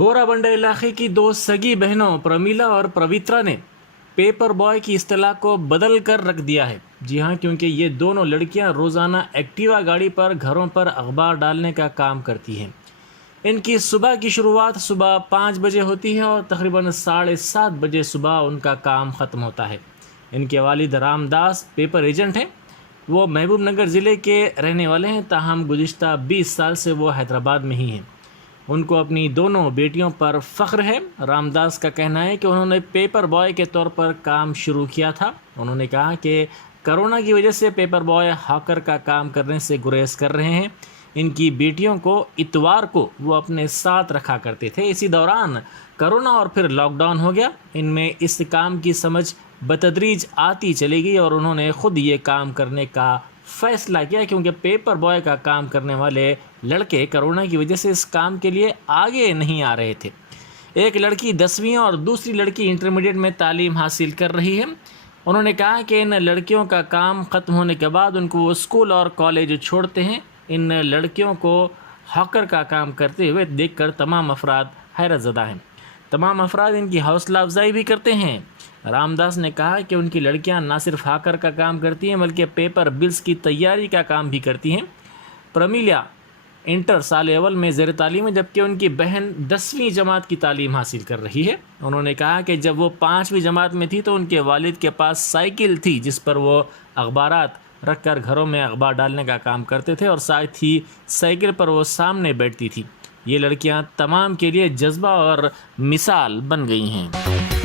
बोरा बंडा इलाके की दो सगी बहनों प्रमीला और पवित्रा ने पेपर बॉय की इस्तिलाह को बदल कर रख दिया है। जी हाँ, क्योंकि ये दोनों लड़कियां रोज़ाना एक्टिवा गाड़ी पर घरों पर अखबार डालने का काम करती हैं। इनकी सुबह की शुरुआत सुबह 5 बजे होती है और तकरीबन 7:30 बजे सुबह उनका काम ख़त्म होता है। इनके वालिद रामदास पेपर एजेंट हैं। वो महबूब नगर ज़िले के रहने वाले हैं, ताहम गुज़िश्ता 20 साल से वो हैदराबाद में ही हैं। उनको अपनी दोनों बेटियों पर फ़ख्र है। रामदास का कहना है कि उन्होंने पेपर बॉय के तौर पर काम शुरू किया था। उन्होंने कहा कि कोरोना की वजह से पेपर बॉय हॉकर का काम करने से गुरेज कर रहे हैं। इनकी बेटियों को इतवार को वो अपने साथ रखा करते थे। इसी दौरान कोरोना और फिर लॉकडाउन हो गया। इनमें इस काम की समझ बतदरीज आती चली गई और उन्होंने ख़ुद ये काम करने का फ़ैसला किया, क्योंकि पेपर बॉय का काम करने वाले लड़के कोरोना की वजह से इस काम के लिए आगे नहीं आ रहे थे। एक लड़की 10वीं और दूसरी लड़की इंटरमीडिएट में तालीम हासिल कर रही है। उन्होंने कहा कि इन लड़कियों का काम ख़त्म होने के बाद उनको वो स्कूल और कॉलेज छोड़ते हैं। इन लड़कियों को हॉकर का काम करते हुए देखकर तमाम अफराद हैरत ज़दा हैं। तमाम अफराद इनकी हौसला अफजाई भी करते हैं। रामदास ने कहा कि उनकी लड़कियां ना सिर्फ हॉकर का काम करती हैं बल्कि पेपर बिल्स की तैयारी का काम भी करती हैं। प्रमीला इंटर साल अव्वल में ज़ेर तालीम है, जबकि उनकी बहन 10वीं जमात की तालीम हासिल कर रही है। उन्होंने कहा कि जब वो 5वीं जमात में थी तो उनके वालिद के पास साइकिल थी जिस पर वो अखबारात रख कर घरों में अखबार डालने का काम करते थे और साथ ही साइकिल पर वो सामने बैठती थी। ये लड़कियां तमाम के लिए जज्बा और मिसाल बन गई हैं।